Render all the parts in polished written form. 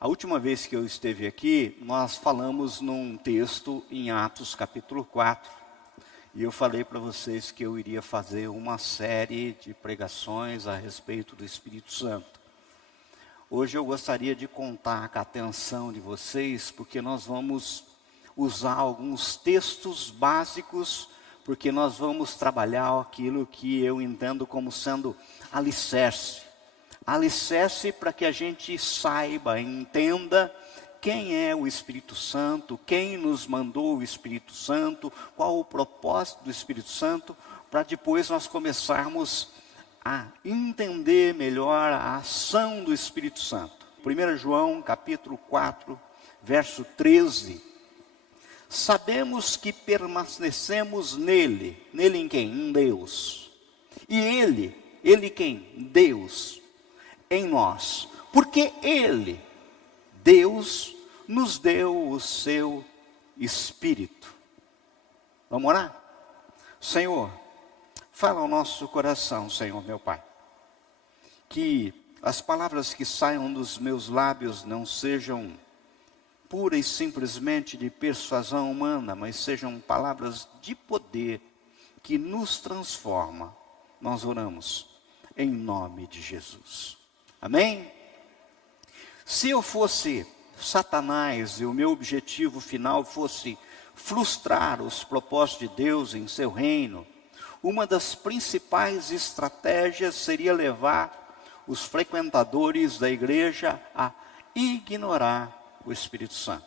A última vez que eu esteve aqui, nós falamos num texto em Atos capítulo 4. E eu falei para vocês que eu iria fazer uma série de pregações a respeito do Espírito Santo. Hoje eu gostaria de contar com a atenção de vocês, porque nós vamos usar alguns textos básicos, porque nós vamos trabalhar aquilo que eu entendo como sendo alicerce. Alicerce para que a gente saiba, entenda quem é o Espírito Santo, quem nos mandou o Espírito Santo, qual o propósito do Espírito Santo, para depois nós começarmos a entender melhor a ação do Espírito Santo. 1 João capítulo 4, verso 13. Sabemos que permanecemos nele. Nele em quem? Em Deus. E ele quem? Deus. Em nós, porque Ele, Deus, nos deu o seu Espírito. Vamos orar? Senhor, fala ao nosso coração, Senhor meu Pai, que as palavras que saiam dos meus lábios não sejam pura e simplesmente de persuasão humana, mas sejam palavras de poder que nos transforma. Nós oramos em nome de Jesus. Amém? Se eu fosse Satanás e o meu objetivo final fosse frustrar os propósitos de Deus em seu reino, uma das principais estratégias seria levar os frequentadores da igreja a ignorar o Espírito Santo.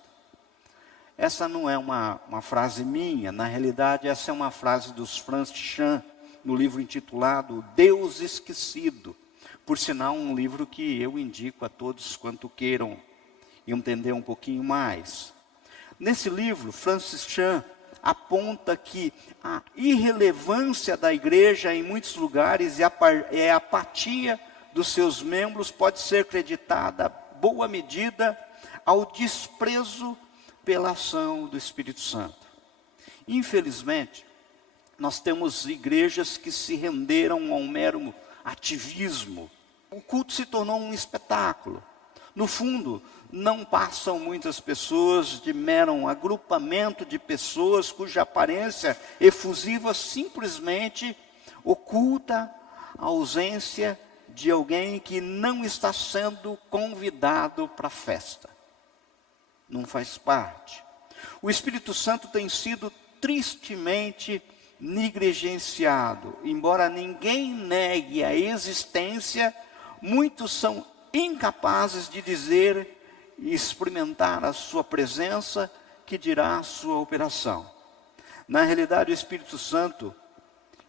Essa não é uma frase minha, na realidade essa é uma frase dos Francis Chan, no livro intitulado Deus Esquecido. Por sinal, um livro que eu indico a todos quanto queiram entender um pouquinho mais. Nesse livro, Francis Chan aponta que a irrelevância da igreja em muitos lugares e a apatia dos seus membros pode ser creditada, boa medida, ao desprezo pela ação do Espírito Santo. Infelizmente, nós temos igrejas que se renderam a um mero ativismo. O culto se tornou um espetáculo. No fundo, não passam muitas pessoas de mero agrupamento de pessoas cuja aparência efusiva simplesmente oculta a ausência de alguém que não está sendo convidado para a festa. Não faz parte. O Espírito Santo tem sido tristemente negligenciado. Embora ninguém negue a existência, muitos são incapazes de dizer e experimentar a sua presença, que dirá a sua operação. Na realidade, o Espírito Santo,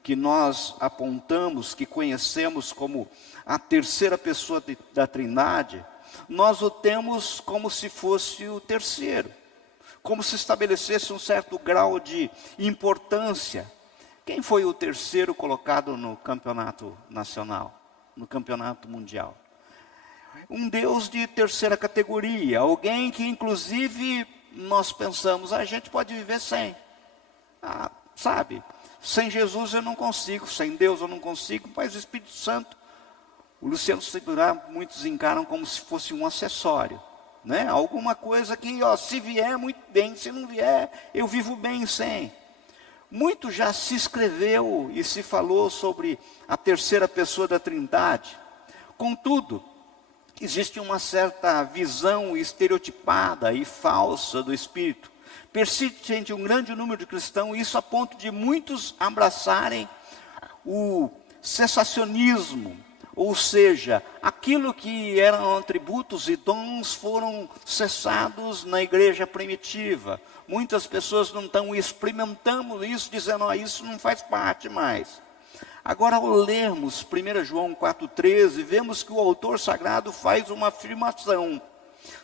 que nós apontamos, que conhecemos como a terceira pessoa da Trindade, nós o temos como se fosse o terceiro, como se estabelecesse um certo grau de importância. Quem foi o terceiro colocado no campeonato nacional, no campeonato mundial? Um Deus de terceira categoria, alguém que inclusive nós pensamos, a gente pode viver sem. Sabe, sem Jesus eu não consigo, sem Deus eu não consigo, mas o Espírito Santo, o Luciano Segurá, muitos encaram como se fosse um acessório, né? Alguma coisa que, se vier, muito bem, se não vier, eu vivo bem sem. Muito já se escreveu e se falou sobre a terceira pessoa da Trindade. Contudo, existe uma certa visão estereotipada e falsa do Espírito. Persiste entre um grande número de cristãos, isso a ponto de muitos abraçarem o cessacionismo, ou seja, aquilo que eram atributos e dons foram cessados na igreja primitiva. Muitas pessoas não estão experimentando isso, dizendo, isso não faz parte mais. Agora, ao lermos 1 João 4,13, vemos que o autor sagrado faz uma afirmação.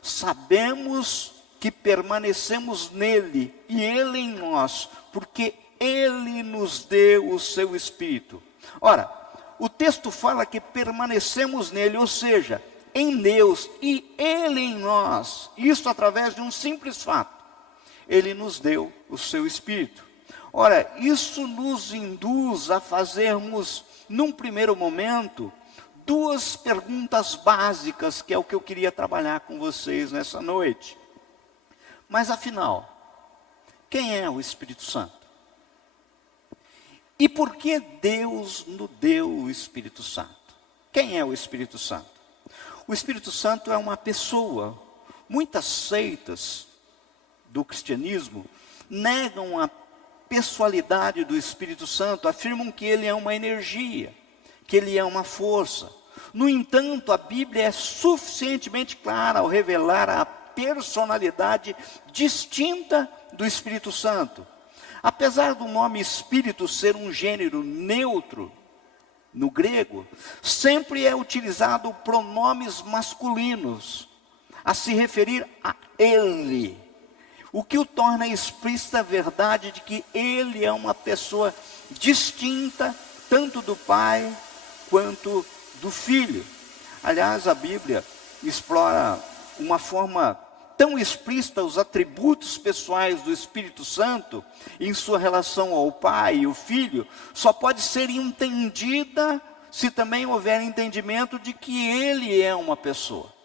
Sabemos que permanecemos nele e ele em nós, porque ele nos deu o seu Espírito. Ora, o texto fala que permanecemos nele, ou seja, em Deus e ele em nós. Isso através de um simples fato. Ele nos deu o seu Espírito. Ora, isso nos induz a fazermos, num primeiro momento, duas perguntas básicas, que é o que eu queria trabalhar com vocês nessa noite. Mas afinal, quem é o Espírito Santo? E por que Deus nos deu o Espírito Santo? Quem é o Espírito Santo? O Espírito Santo é uma pessoa. Muitas seitas do cristianismo negam a pessoalidade do Espírito Santo, afirmam que ele é uma energia, que ele é uma força. No entanto, a Bíblia é suficientemente clara ao revelar a personalidade distinta do Espírito Santo. Apesar do nome Espírito ser um gênero neutro, no grego, sempre é utilizado pronomes masculinos a se referir a ele, o que o torna explícita a verdade de que ele é uma pessoa distinta, tanto do Pai quanto do Filho. Aliás, a Bíblia explora uma forma tão explícita os atributos pessoais do Espírito Santo em sua relação ao Pai e o Filho, só pode ser entendida se também houver entendimento de que ele é uma pessoa.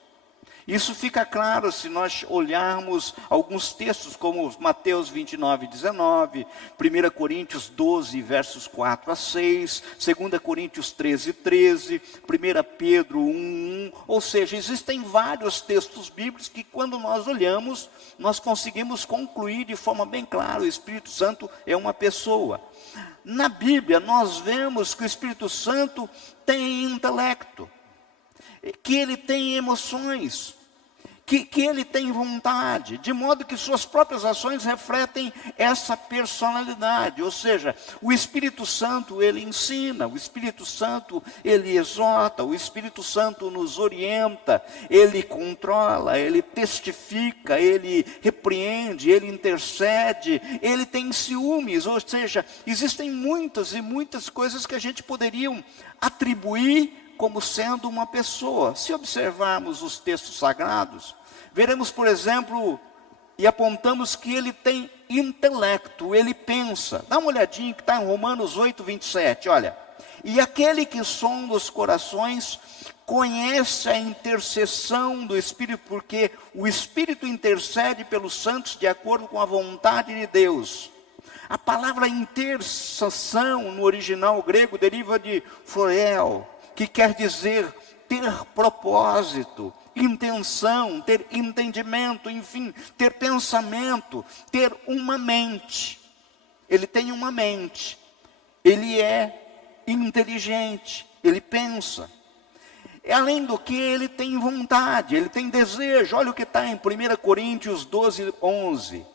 Isso fica claro se nós olharmos alguns textos como Mateus 29, 19, 1 Coríntios 12, versos 4 a 6, 2 Coríntios 13, 13, 1 Pedro 1, 1. Ou seja, existem vários textos bíblicos que quando nós olhamos, nós conseguimos concluir de forma bem clara: o Espírito Santo é uma pessoa. Na Bíblia nós vemos que o Espírito Santo tem intelecto, que ele tem emoções, que ele tem vontade, de modo que suas próprias ações refletem essa personalidade. Ou seja, o Espírito Santo, ele ensina, o Espírito Santo, ele exorta, o Espírito Santo nos orienta, ele controla, ele testifica, ele repreende, ele intercede, ele tem ciúmes. Ou seja, existem muitas e muitas coisas que a gente poderia atribuir como sendo uma pessoa. Se observarmos os textos sagrados, veremos, por exemplo, e apontamos que ele tem intelecto, ele pensa. Dá uma olhadinha que está em Romanos 8, 27, olha. E aquele que sonda os corações conhece a intercessão do Espírito, porque o Espírito intercede pelos santos de acordo com a vontade de Deus. A palavra intercessão no original grego deriva de phoreo, que quer dizer ter propósito, intenção, ter entendimento, enfim, ter pensamento, ter uma mente. Ele tem uma mente, ele é inteligente, ele pensa. Além do que, ele tem vontade, ele tem desejo. Olha o que está em 1 Coríntios 12, 11.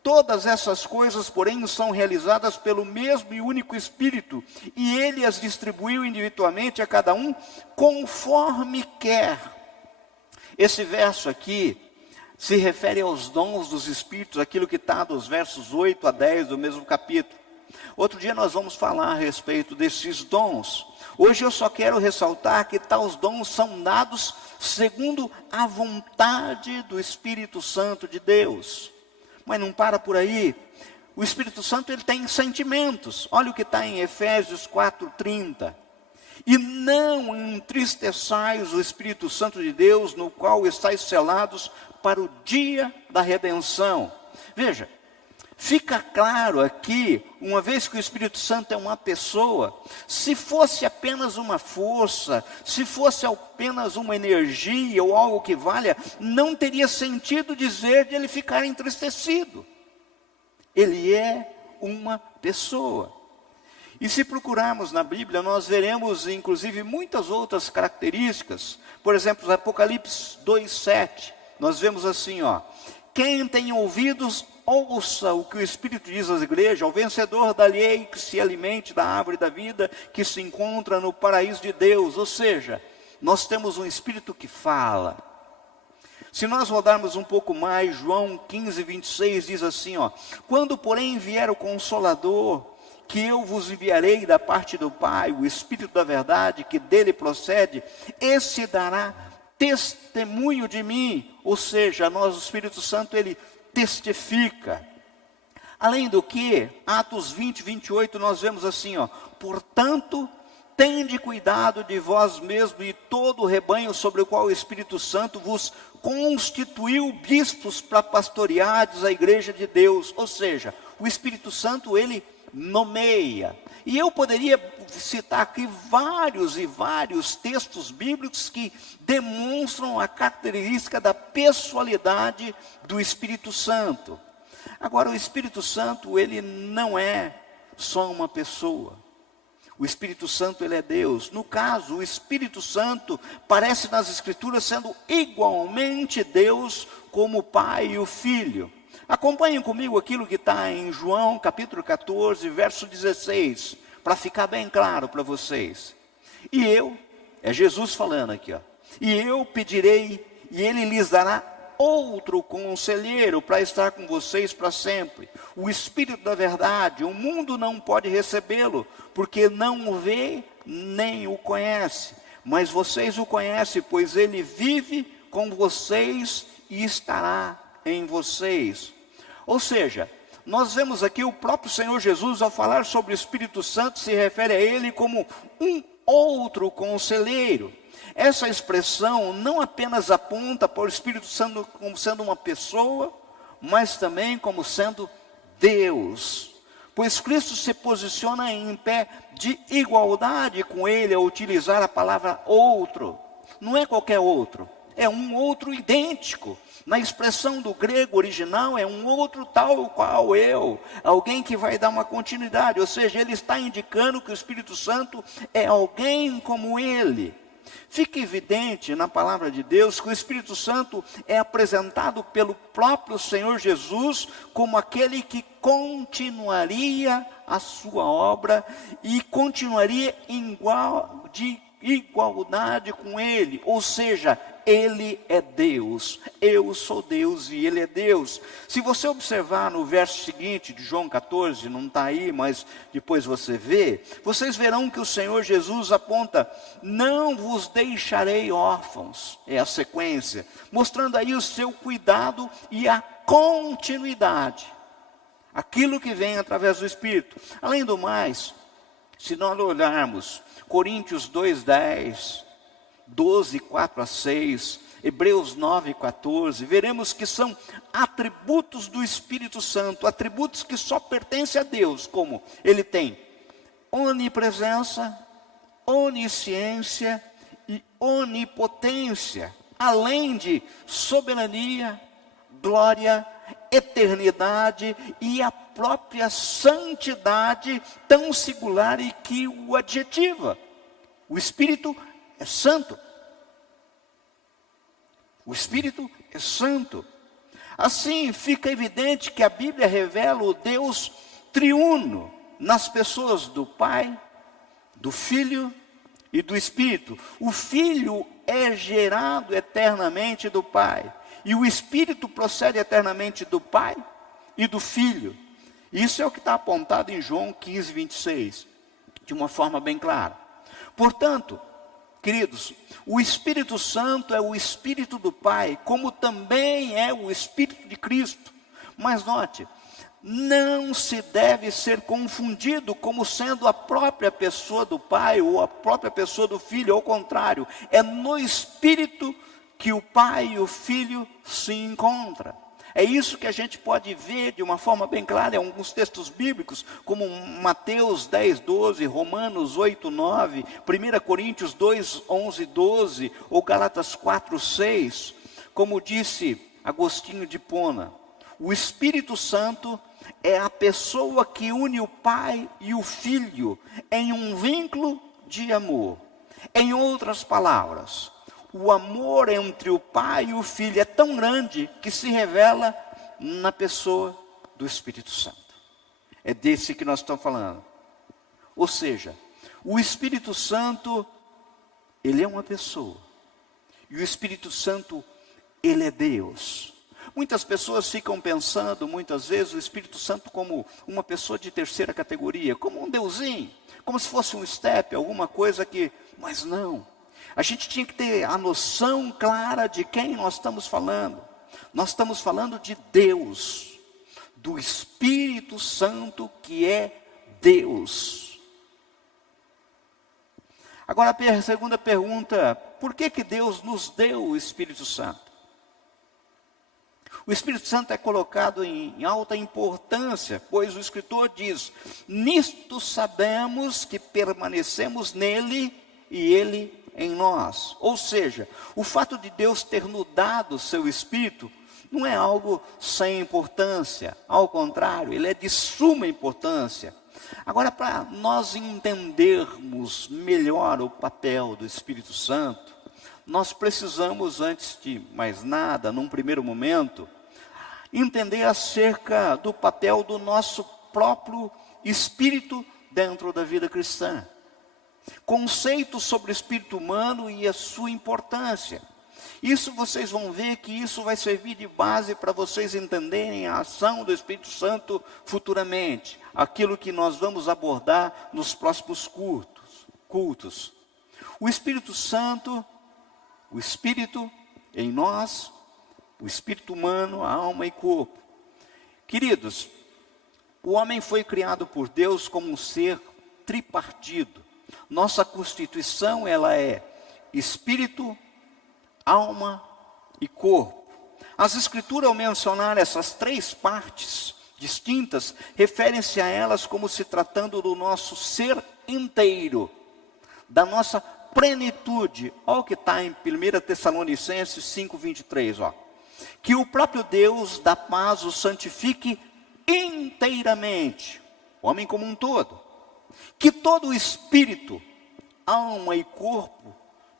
Todas essas coisas, porém, são realizadas pelo mesmo e único Espírito, e ele as distribuiu individualmente a cada um, conforme quer. Esse verso aqui se refere aos dons dos Espíritos, aquilo que está dos versos 8 a 10 do mesmo capítulo. Outro dia nós vamos falar a respeito desses dons. Hoje eu só quero ressaltar que tais dons são dados segundo a vontade do Espírito Santo de Deus. Mas não para por aí. O Espírito Santo, ele tem sentimentos. Olha o que está em Efésios 4:30. E não entristeçais o Espírito Santo de Deus, no qual estáis selados para o dia da redenção. Veja, fica claro aqui, uma vez que o Espírito Santo é uma pessoa, se fosse apenas uma força, se fosse apenas uma energia ou algo que valha, não teria sentido dizer de ele ficar entristecido. Ele é uma pessoa. E se procurarmos na Bíblia, nós veremos inclusive muitas outras características. Por exemplo, Apocalipse 2:7, nós vemos assim, ó: quem tem ouvidos, ouça o que o Espírito diz às igrejas. Ao vencedor dá-lhe que se alimente da árvore da vida que se encontra no paraíso de Deus. Ou seja, nós temos um Espírito que fala. Se nós rodarmos um pouco mais, João 15, 26 diz assim, ó: quando porém vier o Consolador, que eu vos enviarei da parte do Pai, o Espírito da verdade, que dele procede, esse dará testemunho de mim. Ou seja, nós, o Espírito Santo, ele testifica. Além do que, Atos 20, 28, nós vemos assim, ó: portanto, tende cuidado de vós mesmos e todo o rebanho sobre o qual o Espírito Santo vos constituiu bispos para pastoreardes a igreja de Deus. Ou seja, o Espírito Santo, ele nomeia. E eu poderia citar aqui vários e vários textos bíblicos que demonstram a característica da pessoalidade do Espírito Santo. Agora, o Espírito Santo, ele não é só uma pessoa. O Espírito Santo, ele é Deus. No caso, o Espírito Santo parece nas Escrituras sendo igualmente Deus como o Pai e o Filho. Acompanhem comigo aquilo que está em João capítulo 14, verso 16, para ficar bem claro para vocês. E eu, é Jesus falando aqui, ó, e eu pedirei, e ele lhes dará outro conselheiro para estar com vocês para sempre. O Espírito da verdade, o mundo não pode recebê-lo, porque não o vê nem o conhece. Mas vocês o conhecem, pois ele vive com vocês e estará em vocês. Ou seja, nós vemos aqui o próprio Senhor Jesus, ao falar sobre o Espírito Santo, se refere a ele como um outro conselheiro. Essa expressão não apenas aponta para o Espírito Santo como sendo uma pessoa, mas também como sendo Deus. Pois Cristo se posiciona em pé de igualdade com ele ao utilizar a palavra outro. Não é qualquer outro, é um outro idêntico. Na expressão do grego original é um outro tal qual eu, alguém que vai dar uma continuidade, ou seja, ele está indicando que o Espírito Santo é alguém como ele. Fica evidente na palavra de Deus que o Espírito Santo é apresentado pelo próprio Senhor Jesus como aquele que continuaria a sua obra e continuaria de igualdade com ele, ou seja, ele é Deus, eu sou Deus e ele é Deus. Se você observar no verso seguinte de João 14, não está aí, mas depois você vê, vocês verão que o Senhor Jesus aponta, não vos deixarei órfãos, é a sequência, mostrando aí o seu cuidado e a continuidade, aquilo que vem através do Espírito. Além do mais, se nós olharmos Coríntios 2:10, 12, 4 a 6, Hebreus 9, 14, veremos que são atributos do Espírito Santo, atributos que só pertencem a Deus, como ele tem onipresença, onisciência e onipotência, além de soberania, glória, eternidade e a própria santidade tão singular e que o adjetiva. O Espírito é santo. O Espírito é santo. Assim, fica evidente que a Bíblia revela o Deus triuno nas pessoas do Pai, do Filho e do Espírito. O Filho é gerado eternamente do Pai. E o Espírito procede eternamente do Pai e do Filho. Isso é o que está apontado em João 15, 26, de uma forma bem clara. Portanto, queridos, o Espírito Santo é o Espírito do Pai, como também é o Espírito de Cristo. Mas note, não se deve ser confundido como sendo a própria pessoa do Pai ou a própria pessoa do Filho, ao contrário, é no Espírito que o Pai e o Filho se encontram. É isso que a gente pode ver de uma forma bem clara em alguns textos bíblicos, como Mateus 10, 12, Romanos 8, 9, 1 Coríntios 2, 11, 12, ou Galatas 4, 6. Como disse Agostinho de Hipona, o Espírito Santo é a pessoa que une o Pai e o Filho em um vínculo de amor. Em outras palavras, o amor entre o Pai e o Filho é tão grande que se revela na pessoa do Espírito Santo. É desse que nós estamos falando. Ou seja, o Espírito Santo, ele é uma pessoa. E o Espírito Santo, ele é Deus. Muitas pessoas ficam pensando, muitas vezes, o Espírito Santo como uma pessoa de terceira categoria, como um deusinho, como se fosse um step, alguma coisa que... Mas não. A gente tinha que ter a noção clara de quem nós estamos falando. Nós estamos falando de Deus, do Espírito Santo que é Deus. Agora a segunda pergunta, por que Deus nos deu o Espírito Santo? O Espírito Santo é colocado em alta importância, pois o escritor diz: nisto sabemos que permanecemos nele e ele em nós. Ou seja, o fato de Deus ter nos dado o seu Espírito não é algo sem importância, ao contrário, ele é de suma importância. Agora, para nós entendermos melhor o papel do Espírito Santo, nós precisamos, antes de mais nada, num primeiro momento, entender acerca do papel do nosso próprio espírito dentro da vida cristã. Conceitos sobre o espírito humano e a sua importância. Isso vocês vão ver que isso vai servir de base para vocês entenderem a ação do Espírito Santo futuramente. Aquilo que nós vamos abordar nos próximos cultos. O Espírito Santo, o Espírito em nós, o espírito humano, a alma e corpo. Queridos, o homem foi criado por Deus como um ser tripartido. Nossa constituição, ela é espírito, alma e corpo. As escrituras, ao mencionar essas três partes distintas, referem-se a elas como se tratando do nosso ser inteiro, da nossa plenitude. Olha o que está em 1 Tessalonicenses 5:23, ó. Que o próprio Deus da paz o santifique inteiramente, o homem como um todo. Que todo o espírito, alma e corpo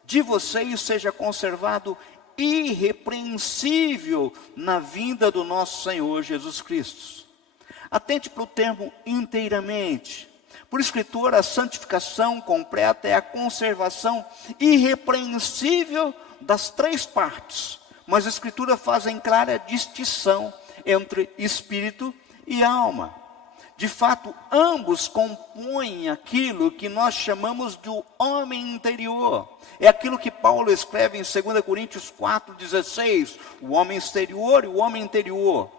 de vocês seja conservado irrepreensível na vinda do nosso Senhor Jesus Cristo. Atente para o termo inteiramente. Por escritor, a santificação completa é a conservação irrepreensível das três partes. Mas a Escritura faz em clara distinção entre espírito e alma. De fato, ambos compõem aquilo que nós chamamos do homem interior. É aquilo que Paulo escreve em 2 Coríntios 4,16. O homem exterior e o homem interior.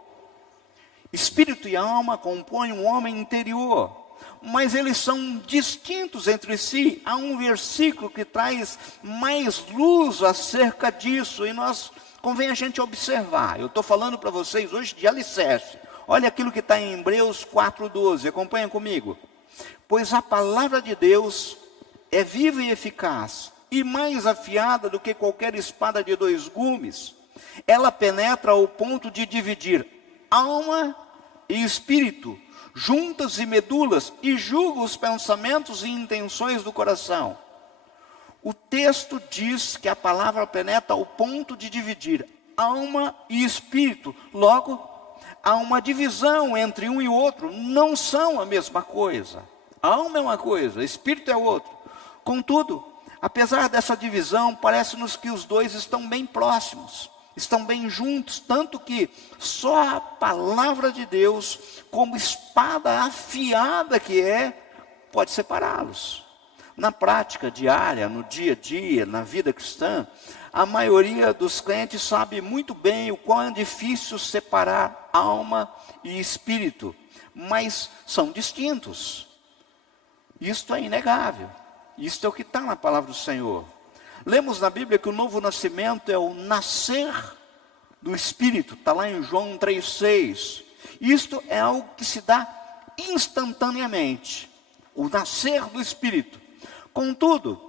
Espírito e alma compõem um homem interior. Mas eles são distintos entre si. Há um versículo que traz mais luz acerca disso. E convém a gente observar. Eu estou falando para vocês hoje de alicerce. Olha aquilo que está em Hebreus 4:12. Acompanha comigo. Pois a palavra de Deus é viva e eficaz, e mais afiada do que qualquer espada de dois gumes. Ela penetra ao ponto de dividir alma e espírito, juntas e medulas, e julga os pensamentos e intenções do coração. O texto diz que a palavra penetra ao ponto de dividir alma e espírito. Logo, há uma divisão entre um e outro. Não são a mesma coisa. A alma é uma coisa, o espírito é outro. Contudo, apesar dessa divisão, parece-nos que os dois estão bem próximos, estão bem juntos, tanto que só a palavra de Deus, como espada afiada que é, pode separá-los. Na prática diária, no dia a dia, na vida cristã, a maioria dos crentes sabe muito bem o quão é difícil separar alma e espírito, mas são distintos. Isto é inegável. Isto é o que está na palavra do Senhor. Lemos na Bíblia que o novo nascimento é o nascer do Espírito. Está lá em João 3,6. Isto é algo que se dá instantaneamente. O nascer do Espírito. Contudo,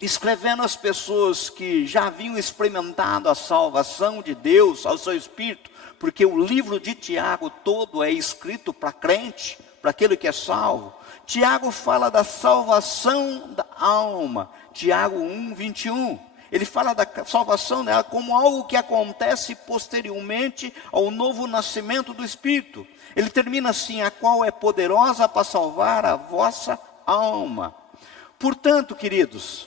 escrevendo às pessoas que já haviam experimentado a salvação de Deus ao seu Espírito, porque o livro de Tiago todo é escrito para crente, para aquele que é salvo. Tiago fala da salvação da alma, Tiago 1:21. Ele fala da salvação dela como algo que acontece posteriormente ao novo nascimento do Espírito. Ele termina assim: a qual é poderosa para salvar a vossa alma. Portanto, queridos,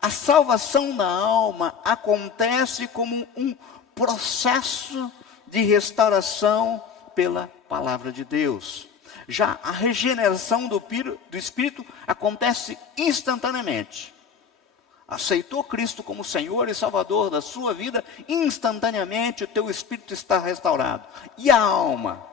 a salvação da alma acontece como um processo de restauração pela palavra de Deus. Já a regeneração do Espírito acontece instantaneamente. Aceitou Cristo como Senhor e Salvador da sua vida, instantaneamente o teu espírito está restaurado. E a alma?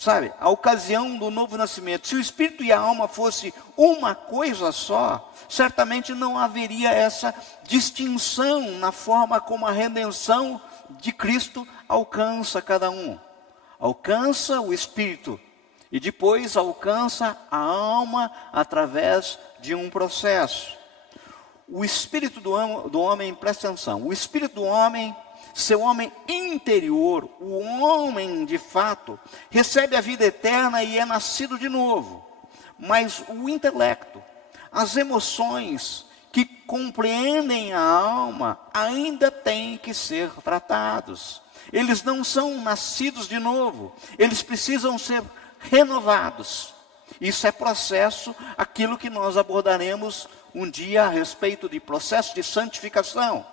Sabe, a ocasião do novo nascimento. Se o espírito e a alma fosse uma coisa só, certamente não haveria essa distinção na forma como a redenção de Cristo alcança cada um. Alcança o espírito e depois alcança a alma através de um processo. O espírito do homem, presta atenção, o espírito do homem, seu homem interior, o homem de fato, recebe a vida eterna e é nascido de novo. Mas o intelecto, as emoções que compreendem a alma, ainda têm que ser tratados. Eles não são nascidos de novo, eles precisam ser renovados. Isso é processo, aquilo que nós abordaremos um dia a respeito de processo de santificação.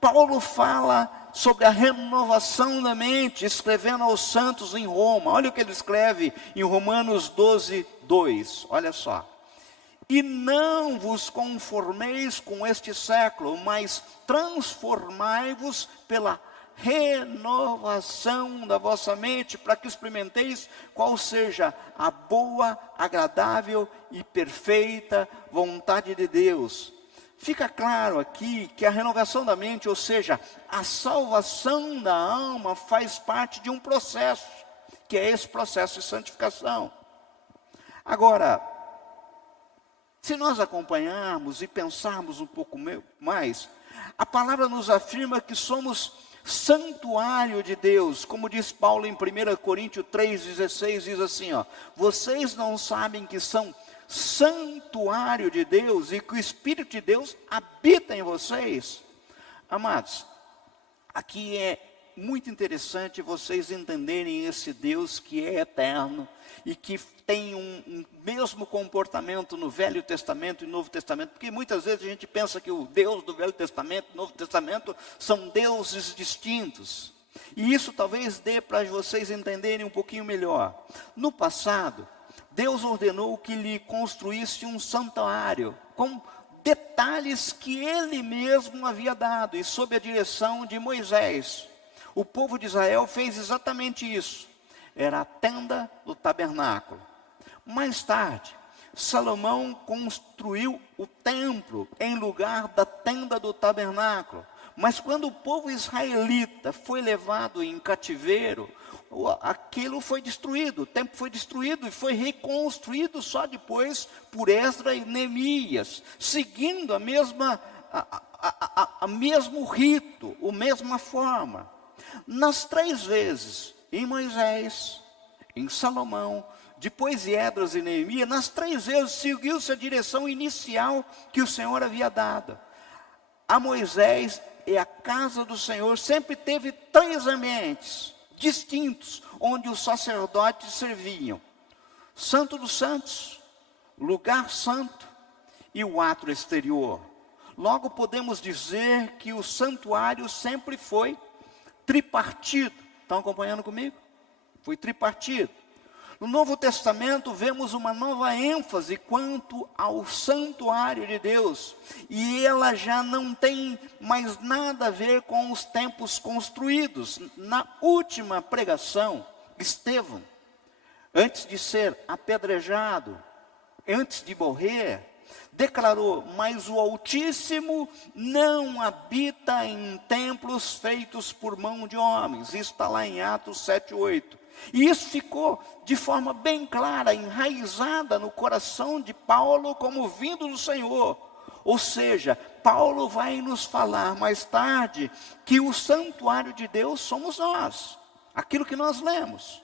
Paulo fala sobre a renovação da mente, escrevendo aos santos em Roma. Olha o que ele escreve em Romanos 12, 2. Olha só. E não vos conformeis com este século, mas transformai-vos pela renovação da vossa mente, para que experimenteis qual seja a boa, agradável e perfeita vontade de Deus. Fica claro aqui que a renovação da mente, ou seja, a salvação da alma, faz parte de um processo, que é esse processo de santificação. Agora, se nós acompanharmos e pensarmos um pouco mais, a palavra nos afirma que somos santuário de Deus, como diz Paulo em 1 Coríntios 3,16, diz assim, ó, vocês não sabem que são santuário de Deus e que o Espírito de Deus habita em vocês? Amados, aqui é muito interessante vocês entenderem esse Deus que é eterno e que tem um mesmo comportamento no Velho Testamento e Novo Testamento, porque muitas vezes a gente pensa que o Deus do Velho Testamento e Novo Testamento são deuses distintos. E isso talvez dê para vocês entenderem um pouquinho melhor. No passado, Deus ordenou que lhe construísse um santuário, com detalhes que Ele mesmo havia dado, e sob a direção de Moisés. O povo de Israel fez exatamente isso. Era a tenda do tabernáculo. Mais tarde, Salomão construiu o templo em lugar da tenda do tabernáculo. Mas quando o povo israelita foi levado em cativeiro, aquilo foi destruído, o templo foi destruído e foi reconstruído só depois por Esdras e Neemias, seguindo a mesmo rito, a mesma forma. Nas 3 vezes, em Moisés, em Salomão, depois de Esdras e Neemias, nas 3 vezes seguiu-se a direção inicial que o Senhor havia dado. A Moisés e a casa do Senhor sempre teve 3 ambientes distintos, onde os sacerdotes serviam: Santo dos Santos, lugar santo e o átrio exterior. Logo podemos dizer que o santuário sempre foi tripartido. Estão acompanhando comigo? Foi tripartido. No Novo Testamento vemos uma nova ênfase quanto ao santuário de Deus. E ela já não tem mais nada a ver com os templos construídos. Na última pregação, Estevão, antes de ser apedrejado, antes de morrer, declarou: mas o Altíssimo não habita em templos feitos por mão de homens. Isso está lá em Atos 7:8. E isso ficou de forma bem clara, enraizada no coração de Paulo como vindo do Senhor. Ou seja, Paulo vai nos falar mais tarde que o santuário de Deus somos nós, aquilo que nós lemos.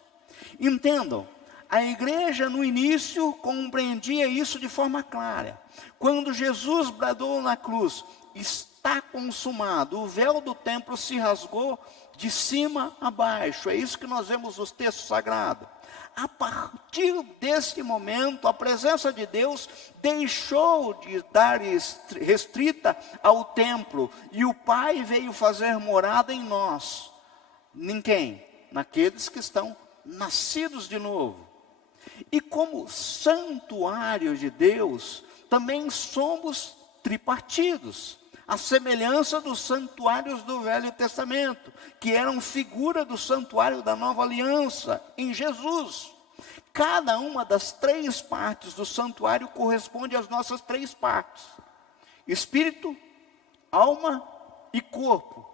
Entendam, a igreja no início compreendia isso de forma clara. Quando Jesus bradou na cruz: está consumado, o véu do templo se rasgou de cima a baixo. É isso que nós vemos nos textos sagrados. A partir desse momento, a presença de Deus deixou de estar restrita ao templo, e o Pai veio fazer morada em nós. Em quem? Naqueles que estão nascidos de novo. E como santuário de Deus, também somos tripartidos, a semelhança dos santuários do Velho Testamento, que eram figura do santuário da Nova Aliança, em Jesus. cada uma das 3 partes do santuário corresponde às nossas 3 partes: espírito, alma e corpo.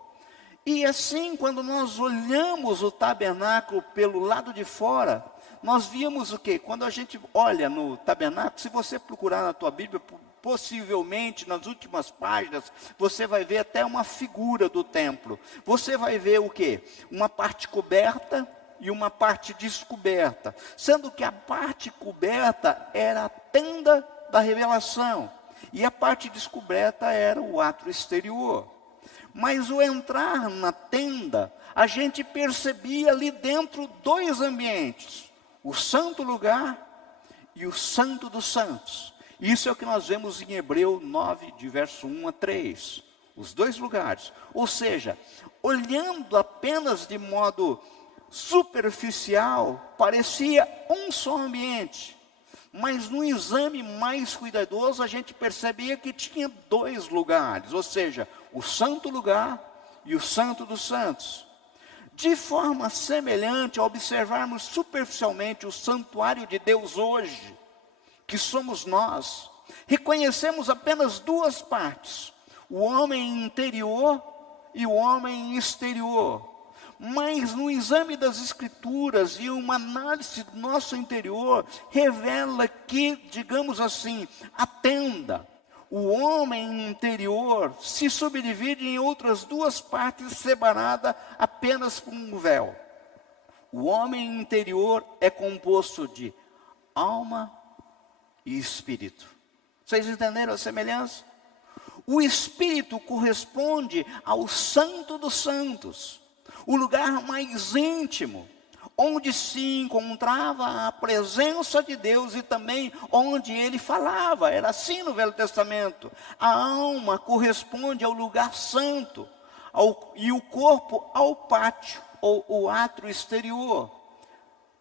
E assim, quando nós olhamos o tabernáculo pelo lado de fora, nós víamos o quê? Quando a gente olha no tabernáculo, se você procurar na tua Bíblia, possivelmente nas últimas páginas, você vai ver até uma figura do templo. Você vai ver o quê? Uma parte coberta e uma parte descoberta, sendo que a parte coberta era a tenda da revelação, e a parte descoberta era o átrio exterior. Mas o entrar na tenda, a gente percebia ali dentro 2 ambientes: o santo lugar e o santo dos santos. Isso é o que nós vemos em Hebreu 9, de verso 1 a 3. Os 2 lugares. Ou seja, olhando apenas de modo superficial, parecia um só ambiente. Mas no exame mais cuidadoso, a gente percebia que tinha 2 lugares. Ou seja, o santo lugar e o santo dos santos. De forma semelhante, ao observarmos superficialmente o santuário de Deus hoje, que somos nós, reconhecemos apenas 2 partes: o homem interior e o homem exterior. Mas no exame das Escrituras e uma análise do nosso interior, revela que, digamos assim, a tenda, o homem interior, se subdivide em outras 2 partes separadas apenas por um véu. O homem interior é composto de alma e espírito. Vocês entenderam a semelhança? O espírito corresponde ao santo dos santos, o lugar mais íntimo, onde se encontrava a presença de Deus e também onde ele falava. Era assim no Velho Testamento. A alma corresponde ao lugar santo, e o corpo ao pátio, ou o átrio exterior.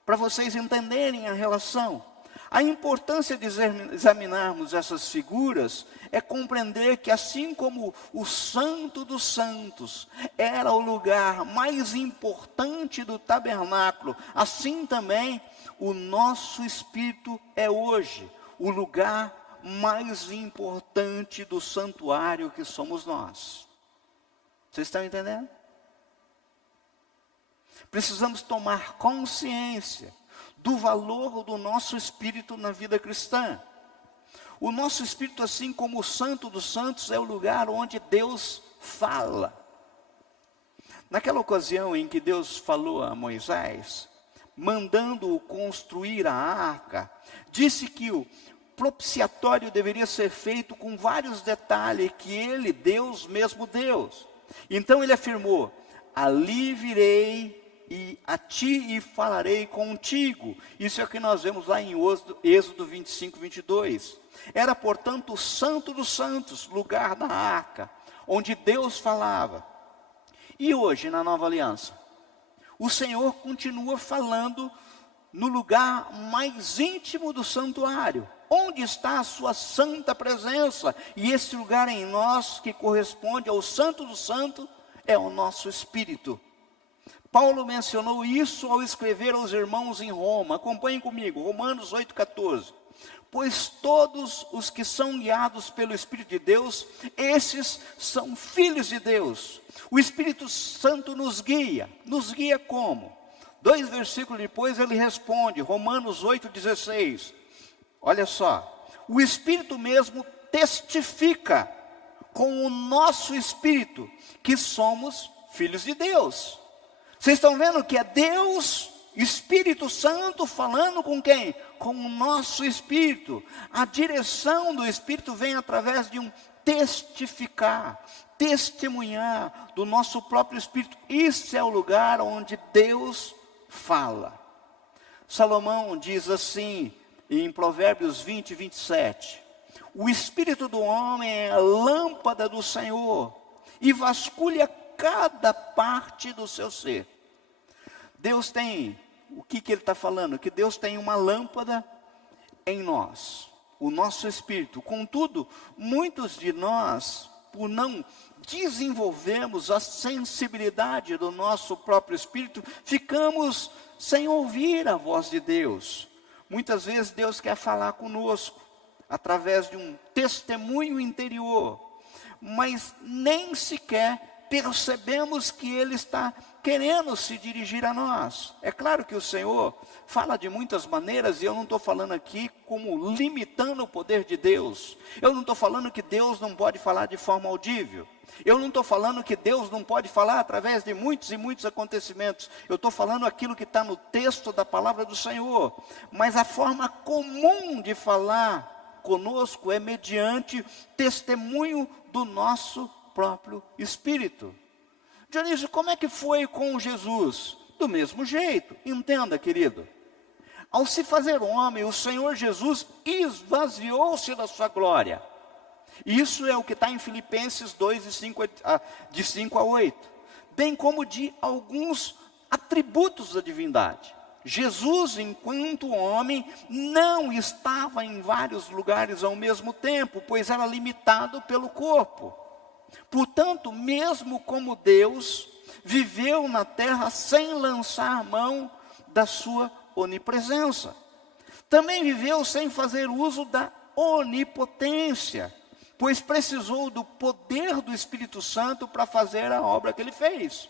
Para vocês entenderem a relação. A importância de examinarmos essas figuras é compreender que, assim como o Santo dos Santos era o lugar mais importante do tabernáculo, assim também o nosso espírito é hoje o lugar mais importante do santuário que somos nós. Vocês estão entendendo? Precisamos tomar consciência do valor do nosso espírito na vida cristã. O nosso espírito, assim como o Santo dos Santos, é o lugar onde Deus fala. Naquela ocasião em que Deus falou a Moisés, mandando-o construir a arca, disse que o propiciatório deveria ser feito com vários detalhes, que ele, Deus, mesmo Deus. Então ele afirmou: ali virei e a ti e falarei contigo. Isso é o que nós vemos lá em Êxodo 25, 22. Era, portanto, o Santo dos Santos, lugar da arca, onde Deus falava. E hoje, na Nova Aliança, o Senhor continua falando no lugar mais íntimo do santuário, onde está a sua santa presença. E esse lugar em nós, que corresponde ao Santo dos Santos, é o nosso espírito. Paulo mencionou isso ao escrever aos irmãos em Roma. Acompanhem comigo, Romanos 8,14. Pois todos os que são guiados pelo Espírito de Deus, esses são filhos de Deus. O Espírito Santo nos guia como? 2 versículos depois ele responde, Romanos 8,16. Olha só, o Espírito mesmo testifica com o nosso Espírito que somos filhos de Deus. Vocês estão vendo que é Deus, Espírito Santo, falando com quem? Com o nosso espírito. A direção do Espírito vem através de um testificar, testemunhar do nosso próprio espírito. Isso é o lugar onde Deus fala. Salomão diz assim, em Provérbios 20, 27. O espírito do homem é a lâmpada do Senhor e vasculha cada parte do seu ser. Deus tem, o que ele está falando? Que Deus tem uma lâmpada em nós, o nosso espírito. Contudo, muitos de nós, por não desenvolvermos a sensibilidade do nosso próprio espírito, ficamos sem ouvir a voz de Deus. Muitas vezes Deus quer falar conosco através de um testemunho interior, mas nem sequer percebemos que Ele está querendo se dirigir a nós. É claro que o Senhor fala de muitas maneiras, e eu não estou falando aqui como limitando o poder de Deus. Eu não estou falando que Deus não pode falar de forma audível. Eu não estou falando que Deus não pode falar através de muitos e muitos acontecimentos. Eu estou falando aquilo que está no texto da palavra do Senhor. Mas a forma comum de falar conosco é mediante testemunho do nosso próprio Espírito. Dionísio, como é que foi com Jesus? Do mesmo jeito, entenda, querido. Ao se fazer homem, o Senhor Jesus esvaziou-se da sua glória. Isso é o que está em Filipenses 2, de 5 a 8. Bem como de alguns atributos da divindade. Jesus, enquanto homem, não estava em vários lugares ao mesmo tempo, pois era limitado pelo corpo. Portanto, mesmo como Deus, viveu na terra sem lançar mão da sua onipresença. Também viveu sem fazer uso da onipotência, pois precisou do poder do Espírito Santo para fazer a obra que ele fez.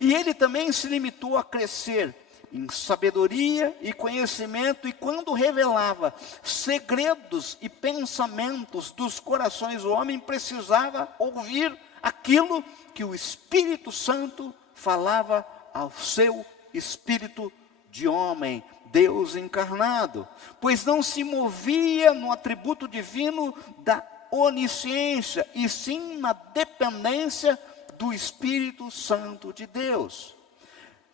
E ele também se limitou a crescer em sabedoria e conhecimento, e quando revelava segredos e pensamentos dos corações do homem, precisava ouvir aquilo que o Espírito Santo falava ao seu espírito de homem, Deus encarnado, pois não se movia no atributo divino da onisciência, e sim na dependência do Espírito Santo de Deus.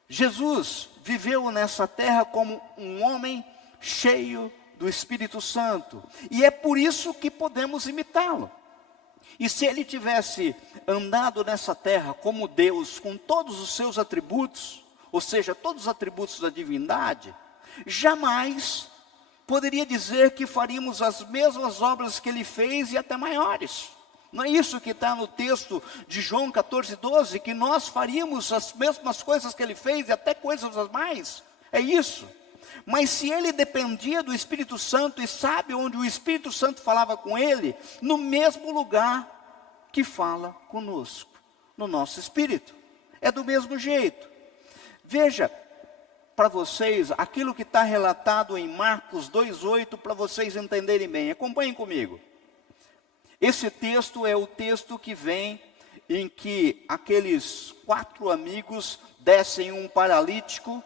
Jesus viveu nessa terra como um homem cheio do Espírito Santo, e é por isso que podemos imitá-lo. E se ele tivesse andado nessa terra como Deus, com todos os seus atributos, ou seja, todos os atributos da divindade, jamais poderia dizer que faríamos as mesmas obras que ele fez e até maiores. Não é isso que está no texto de João 14, 12, que nós faríamos as mesmas coisas que ele fez e até coisas a mais? É isso. Mas se ele dependia do Espírito Santo, e sabe onde o Espírito Santo falava com ele? No mesmo lugar que fala conosco, no nosso espírito. É do mesmo jeito. Veja, para vocês, aquilo que está relatado em Marcos 2,8, para vocês entenderem bem. Acompanhem comigo. Esse texto é o texto que vem em que aqueles 4 amigos descem um paralítico,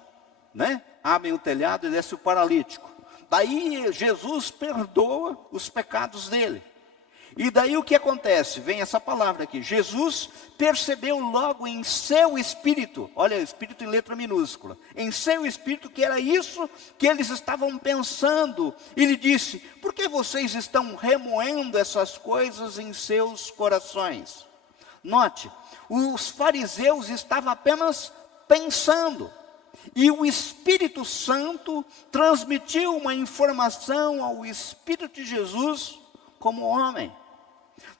né? Abrem o telhado e desce o paralítico. Daí Jesus perdoa os pecados dele. E daí o que acontece? Vem essa palavra aqui. Jesus percebeu logo em seu espírito, olha, espírito em letra minúscula, em seu espírito que era isso que eles estavam pensando. E lhe disse: por que vocês estão remoendo essas coisas em seus corações? Note, os fariseus estavam apenas pensando. E o Espírito Santo transmitiu uma informação ao Espírito de Jesus como homem,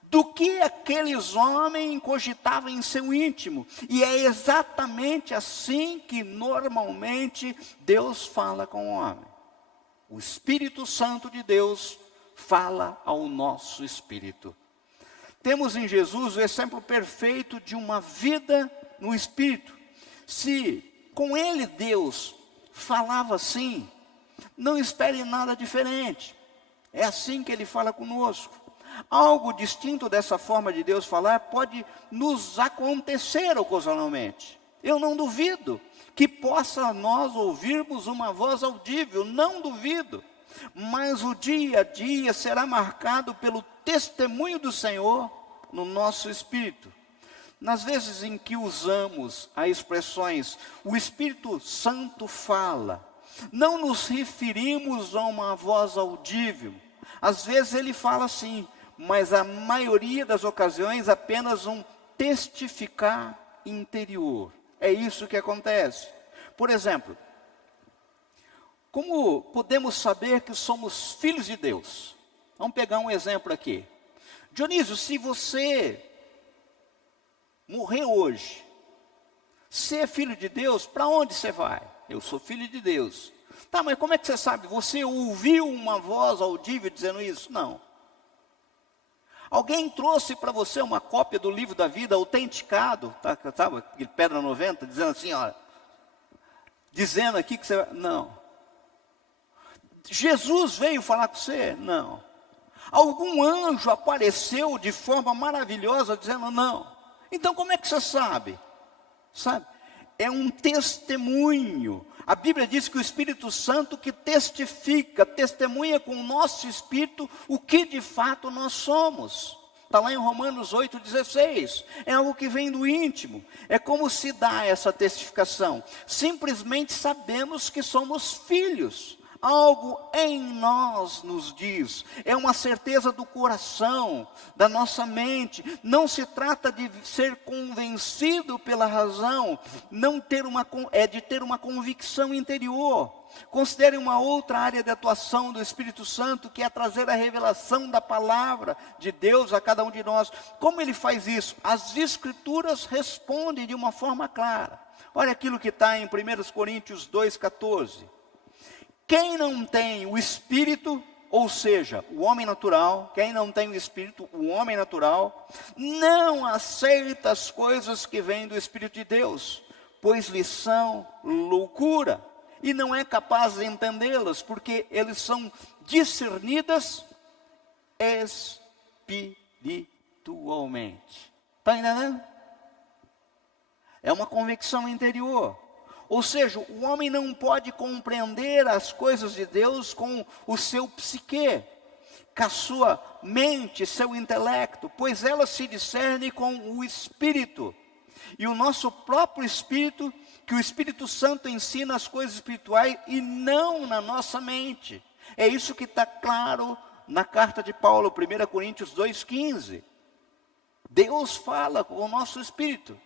do que aqueles homens cogitavam em seu íntimo. E é exatamente assim que normalmente Deus fala com o homem. O Espírito Santo de Deus fala ao nosso espírito. Temos em Jesus o exemplo perfeito de uma vida no Espírito. Se com ele Deus falava assim, não espere nada diferente. É assim que ele fala conosco. Algo distinto dessa forma de Deus falar pode nos acontecer ocasionalmente. Eu não duvido que possa nós ouvirmos uma voz audível, não duvido. Mas o dia a dia será marcado pelo testemunho do Senhor no nosso espírito. Nas vezes em que usamos as expressões, o Espírito Santo fala, não nos referimos a uma voz audível. Às vezes ele fala assim, mas a maioria das ocasiões apenas um testificar interior. É isso que acontece. Por exemplo, como podemos saber que somos filhos de Deus? Vamos pegar um exemplo aqui. Dionísio, se você morrer hoje, ser filho de Deus, para onde você vai? Eu sou filho de Deus. Tá, mas como é que você sabe? Você ouviu uma voz audível dizendo isso? Não. Alguém trouxe para você uma cópia do livro da vida, autenticado, tá, sabe, aquele Pedra 90, dizendo assim, olha, dizendo aqui que você... Não. Jesus veio falar com você? Não. Algum anjo apareceu de forma maravilhosa dizendo não. Então como é que você sabe? Sabe? É um testemunho. A Bíblia diz que o Espírito Santo que testifica, testemunha com o nosso espírito o que de fato nós somos. Está lá em Romanos 8,16. É algo que vem do íntimo. É como se dá essa testificação. Simplesmente sabemos que somos filhos. Algo em nós nos diz, é uma certeza do coração, da nossa mente. Não se trata de ser convencido pela razão, é de ter uma convicção interior. Considere uma outra área de atuação do Espírito Santo, que é trazer a revelação da palavra de Deus a cada um de nós. Como ele faz isso? As Escrituras respondem de uma forma clara. Olha aquilo que está em 1 Coríntios 2,14. Quem não tem o Espírito, ou seja, o homem natural, quem não tem o Espírito, o homem natural, não aceita as coisas que vêm do Espírito de Deus, pois lhes são loucura, e não é capaz de entendê-las, porque eles são discernidas espiritualmente. Está entendendo? É uma convicção interior. Ou seja, o homem não pode compreender as coisas de Deus com o seu psique, com a sua mente, seu intelecto, pois ela se discerne com o Espírito. E o nosso próprio Espírito, que o Espírito Santo ensina as coisas espirituais e não na nossa mente. É isso que está claro na carta de Paulo, 1 Coríntios 2,15. Deus fala com o nosso Espírito.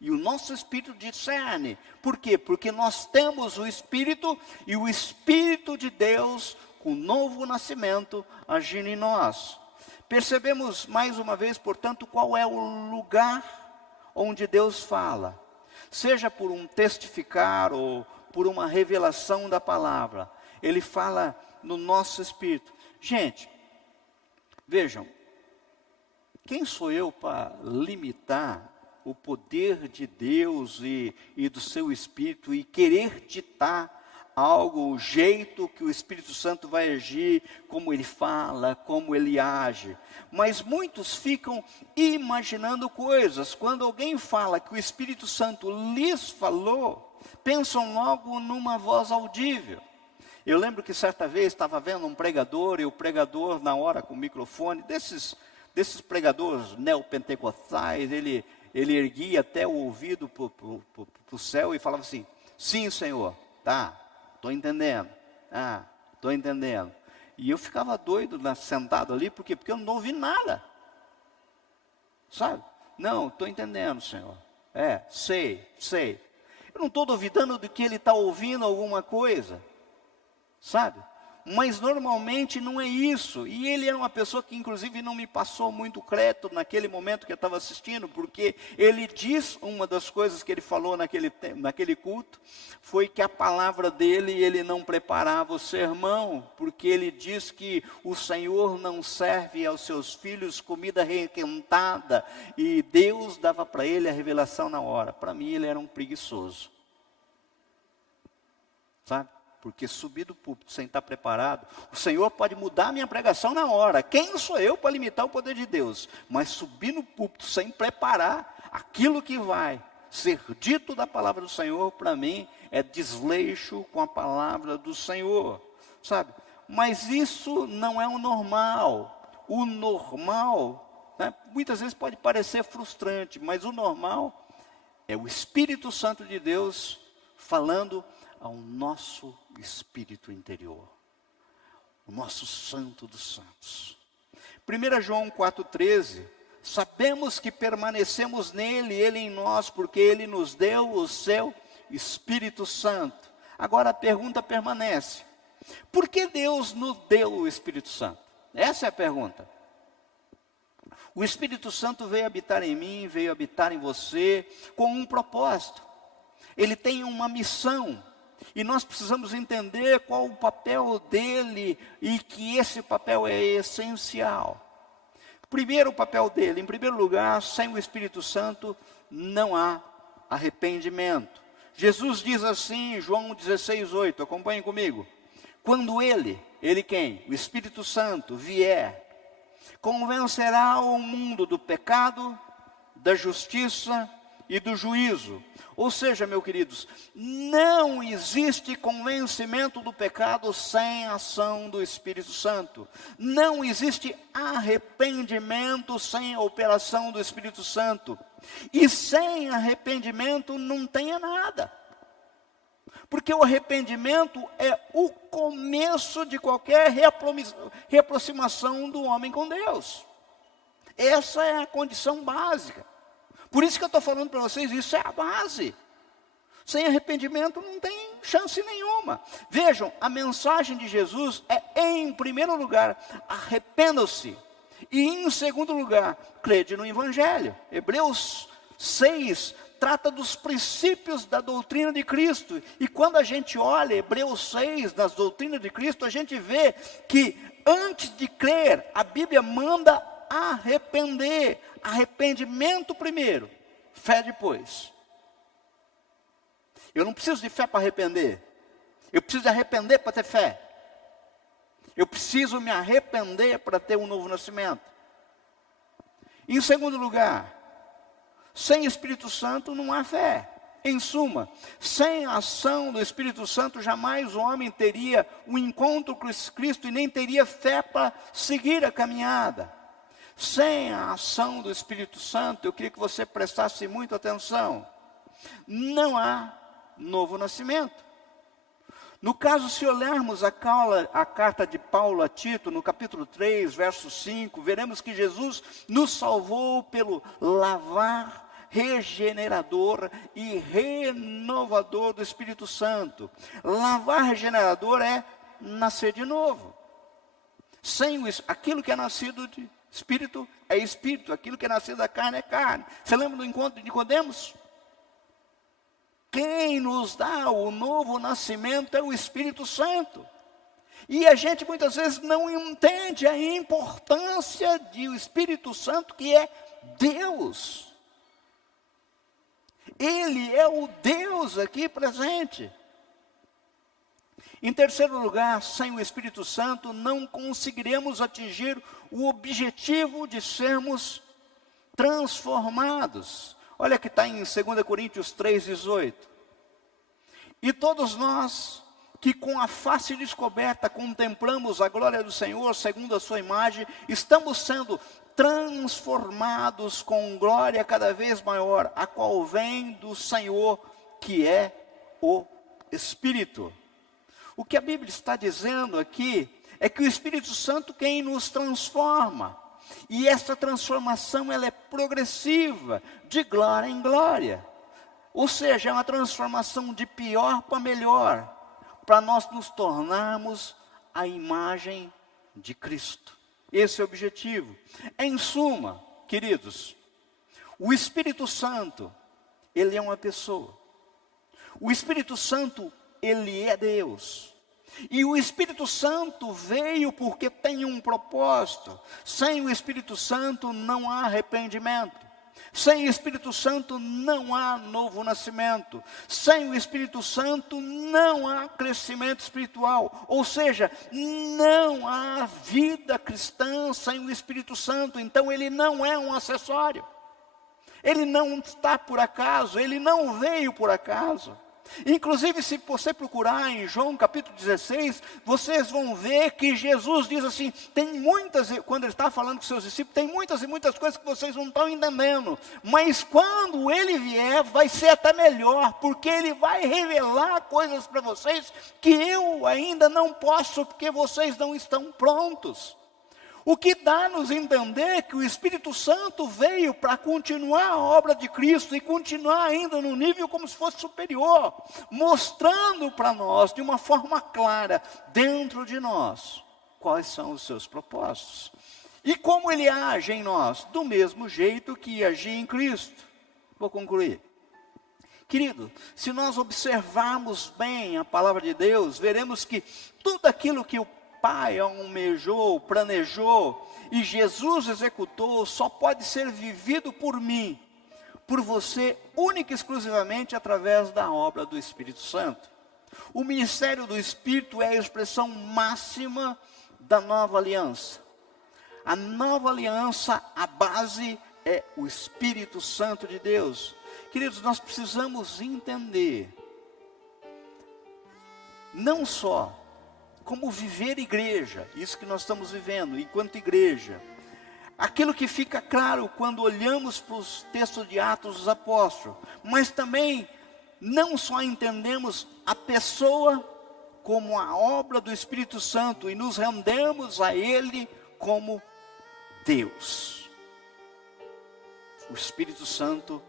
E o nosso espírito discerne. Por quê? Porque nós temos o Espírito e o Espírito de Deus, com o novo nascimento, agindo em nós. Percebemos mais uma vez, portanto, qual é o lugar onde Deus fala. Seja por um testificar ou por uma revelação da palavra. Ele fala no nosso espírito. Gente, vejam, quem sou eu para limitar o poder de Deus e do seu Espírito e querer ditar algo, o jeito que o Espírito Santo vai agir, como ele fala, como ele age. Mas muitos ficam imaginando coisas. Quando alguém fala que o Espírito Santo lhes falou, pensam logo numa voz audível. Eu lembro que certa vez estava vendo um pregador, e o pregador na hora com o microfone, desses pregadores neopentecostais, ele erguia até o ouvido para o céu e falava assim, sim, Senhor, tá, estou entendendo, estou entendendo. E eu ficava doido sentado ali, porque eu não ouvi nada, sabe? Não, estou entendendo, Senhor, sei. Eu não estou duvidando de que ele está ouvindo alguma coisa, sabe? Mas normalmente não é isso. E ele era uma pessoa que inclusive não me passou muito crédito naquele momento que eu estava assistindo, porque ele diz, uma das coisas que ele falou naquele culto, foi que a palavra dele, ele não preparava o sermão, porque ele diz que o Senhor não serve aos seus filhos comida requentada, e Deus dava para ele a revelação na hora. Para mim ele era um preguiçoso, sabe? Porque subir do púlpito sem estar preparado, o Senhor pode mudar a minha pregação na hora. Quem sou eu para limitar o poder de Deus? Mas subir no púlpito sem preparar aquilo que vai ser dito da palavra do Senhor, para mim, é desleixo com a palavra do Senhor, sabe? Mas isso não é o normal. O normal, né, muitas vezes pode parecer frustrante, mas o normal é o Espírito Santo de Deus falando ao nosso espírito interior, o nosso santo dos santos. 1 João 4,13, sabemos que permanecemos nele, ele em nós, porque ele nos deu o seu Espírito Santo. Agora a pergunta permanece, por que Deus nos deu o Espírito Santo? Essa é a pergunta. O Espírito Santo veio habitar em mim, veio habitar em você, com um propósito. Ele tem uma missão. E nós precisamos entender qual o papel dele e que esse papel é essencial. Primeiro, o papel dele. Em primeiro lugar, sem o Espírito Santo não há arrependimento. Jesus diz assim em João 16:8, acompanhem comigo. Quando ele quem? O Espírito Santo vier, convencerá o mundo do pecado, da justiça e do juízo. Ou seja, meus queridos, não existe convencimento do pecado sem a ação do Espírito Santo. Não existe arrependimento sem a operação do Espírito Santo. E sem arrependimento não tem nada. Porque o arrependimento é o começo de qualquer reaproximação do homem com Deus. Essa é a condição básica. Por isso que eu estou falando para vocês, isso é a base. Sem arrependimento não tem chance nenhuma. Vejam, a mensagem de Jesus é, em primeiro lugar, arrependam-se. E em segundo lugar, crede no Evangelho. Hebreus 6 trata dos princípios da doutrina de Cristo. E quando a gente olha Hebreus 6, das doutrinas de Cristo, a gente vê que antes de crer, a Bíblia manda arrepender. Arrependimento primeiro, fé depois. Eu não preciso de fé para arrepender. Eu preciso de arrepender para ter fé. Eu preciso me arrepender para ter um novo nascimento. Em segundo lugar, sem Espírito Santo não há fé. Em suma, sem a ação do Espírito Santo, jamais o homem teria um encontro com Cristo e nem teria fé para seguir a caminhada. Sem a ação do Espírito Santo, eu queria que você prestasse muita atenção. Não há novo nascimento. No caso, se olharmos a carta de Paulo a Tito, no capítulo 3, verso 5, veremos que Jesus nos salvou pelo lavar regenerador e renovador do Espírito Santo. Lavar regenerador é nascer de novo. Sem aquilo que é nascido de Espírito é Espírito, aquilo que é nascido da carne é carne. Você lembra do encontro de Nicodemos? Quem nos dá o novo nascimento é o Espírito Santo. E a gente muitas vezes não entende a importância do Espírito Santo, que é Deus. Ele é o Deus aqui presente. Em terceiro lugar, sem o Espírito Santo, não conseguiremos atingir o objetivo de sermos transformados. Olha que está em 2 Coríntios 3,18. E todos nós, que com a face descoberta contemplamos a glória do Senhor, segundo a sua imagem, estamos sendo transformados com glória cada vez maior, a qual vem do Senhor, que é o Espírito. O que a Bíblia está dizendo aqui é que o Espírito Santo quem nos transforma. E essa transformação ela é progressiva, de glória em glória. Ou seja, é uma transformação de pior para melhor, para nós nos tornarmos a imagem de Cristo. Esse é o objetivo. Em suma, queridos, o Espírito Santo, ele é uma pessoa. O Espírito Santo, ele é Deus. E o Espírito Santo veio porque tem um propósito. Sem o Espírito Santo não há arrependimento. Sem o Espírito Santo não há novo nascimento. Sem o Espírito Santo não há crescimento espiritual. Ou seja, não há vida cristã sem o Espírito Santo. Então ele não é um acessório. Ele não está por acaso, ele não veio por acaso. Inclusive, se você procurar em João capítulo 16, vocês vão ver que Jesus diz assim, tem muitas, quando ele está falando com seus discípulos, tem muitas e muitas coisas que vocês não estão entendendo, mas quando ele vier, vai ser até melhor, porque ele vai revelar coisas para vocês que eu ainda não posso, porque vocês não estão prontos. O que dá a nos entender que o Espírito Santo veio para continuar a obra de Cristo e continuar ainda no nível como se fosse superior, mostrando para nós de uma forma clara, dentro de nós, quais são os seus propósitos. E como ele age em nós? Do mesmo jeito que agia em Cristo. Vou concluir. Querido, se nós observarmos bem a palavra de Deus, veremos que tudo aquilo que o Pai almejou, planejou e Jesus executou, só pode ser vivido por mim, por você, única e exclusivamente através da obra do Espírito Santo. O ministério do Espírito é a expressão máxima da nova aliança. A nova aliança, a base é o Espírito Santo de Deus. Queridos, nós precisamos entender, não só como viver igreja, isso que nós estamos vivendo enquanto igreja, aquilo que fica claro quando olhamos para os textos de Atos dos Apóstolos, mas também não só entendemos a pessoa como a obra do Espírito Santo e nos rendemos a Ele como Deus. O Espírito Santo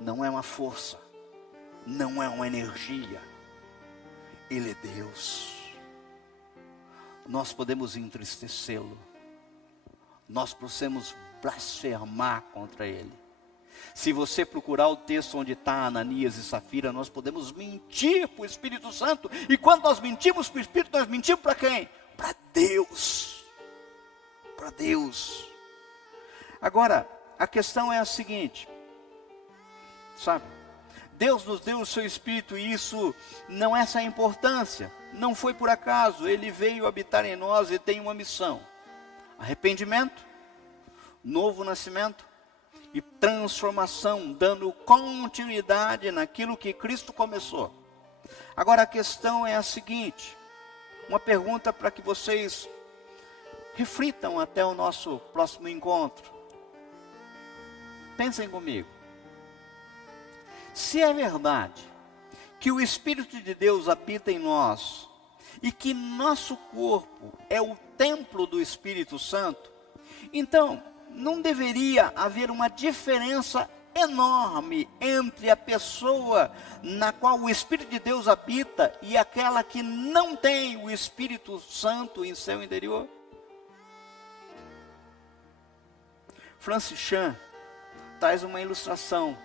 não é uma força, não é uma energia, Ele é Deus. Nós podemos entristecê-lo, nós podemos blasfemar contra Ele. Se você procurar o texto onde está Ananias e Safira, nós podemos mentir para o Espírito Santo. E quando nós mentimos para o Espírito, nós mentimos para quem? Para Deus. Para Deus. Agora, a questão é a seguinte, sabe? Deus nos deu o seu Espírito e isso não é sem importância. Não foi por acaso, Ele veio habitar em nós e tem uma missão. Arrependimento, novo nascimento e transformação, dando continuidade naquilo que Cristo começou. Agora a questão é a seguinte, uma pergunta para que vocês reflitam até o nosso próximo encontro. Pensem comigo. Se é verdade que o Espírito de Deus habita em nós e que nosso corpo é o templo do Espírito Santo, então não deveria haver uma diferença enorme entre a pessoa na qual o Espírito de Deus habita e aquela que não tem o Espírito Santo em seu interior? Francis Chan traz uma ilustração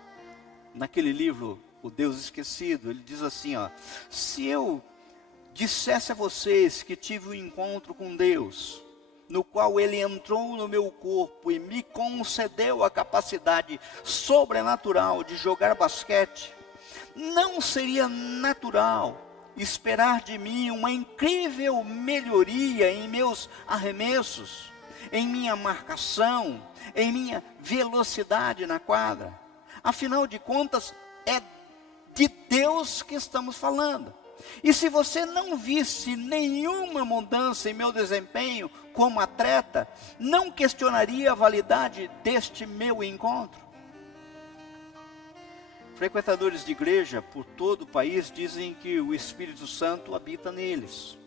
naquele livro, O Deus Esquecido. Ele diz assim, ó: se eu dissesse a vocês que tive um encontro com Deus, no qual Ele entrou no meu corpo e me concedeu a capacidade sobrenatural de jogar basquete, não seria natural esperar de mim uma incrível melhoria em meus arremessos, em minha marcação, em minha velocidade na quadra? Afinal de contas, é de Deus que estamos falando. E se você não visse nenhuma mudança em meu desempenho como atleta, não questionaria a validade deste meu encontro? Frequentadores de igreja por todo o país dizem que o Espírito Santo habita neles.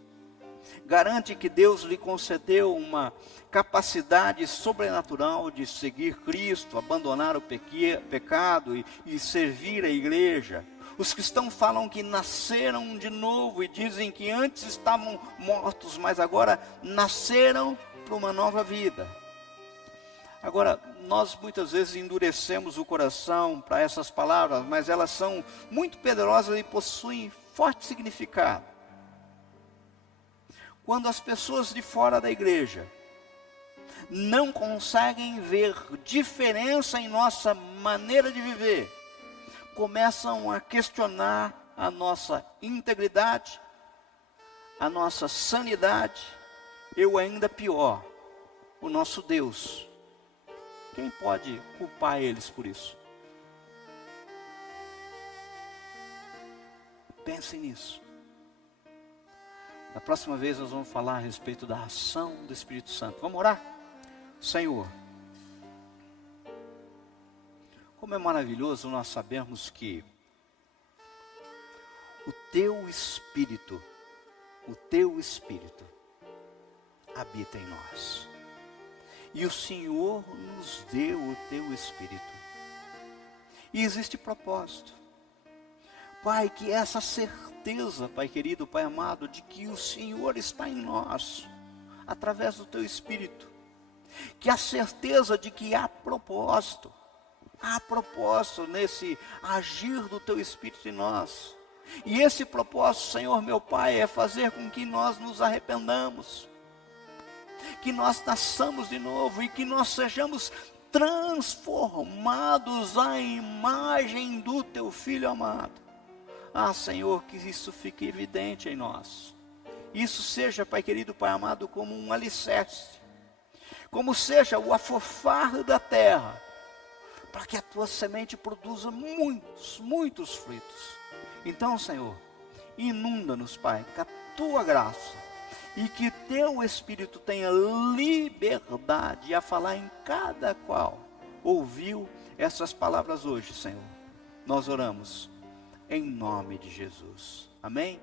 Garante que Deus lhe concedeu uma capacidade sobrenatural de seguir Cristo, abandonar o pecado e servir a igreja. Os cristãos falam que nasceram de novo e dizem que antes estavam mortos, mas agora nasceram para uma nova vida. Agora, nós muitas vezes endurecemos o coração para essas palavras, mas elas são muito poderosas e possuem forte significado. Quando as pessoas de fora da igreja não conseguem ver diferença em nossa maneira de viver, começam a questionar a nossa integridade, a nossa sanidade, ou ainda pior, o nosso Deus. Quem pode culpar eles por isso? Pensem nisso. Na próxima vez nós vamos falar a respeito da ação do Espírito Santo. Vamos orar? Senhor, como é maravilhoso nós sabermos que o Teu Espírito habita em nós. E o Senhor nos deu o Teu Espírito. E existe propósito. Pai, que essa certeza, Pai querido, Pai amado, de que o Senhor está em nós, através do Teu Espírito. Que a certeza de que há propósito. Há propósito nesse agir do teu Espírito em nós. E esse propósito, Senhor meu Pai, é fazer com que nós nos arrependamos, que nós nasçamos de novo e que nós sejamos transformados à imagem do teu Filho amado. Ah, Senhor, que isso fique evidente em nós. Isso seja, Pai querido, Pai amado, como um alicerce, como seja o afofar da terra, para que a tua semente produza muitos frutos. Então, Senhor, inunda-nos, Pai, com a tua graça, e que teu Espírito tenha liberdade a falar em cada qual ouviu essas palavras hoje, Senhor. Nós oramos em nome de Jesus. Amém?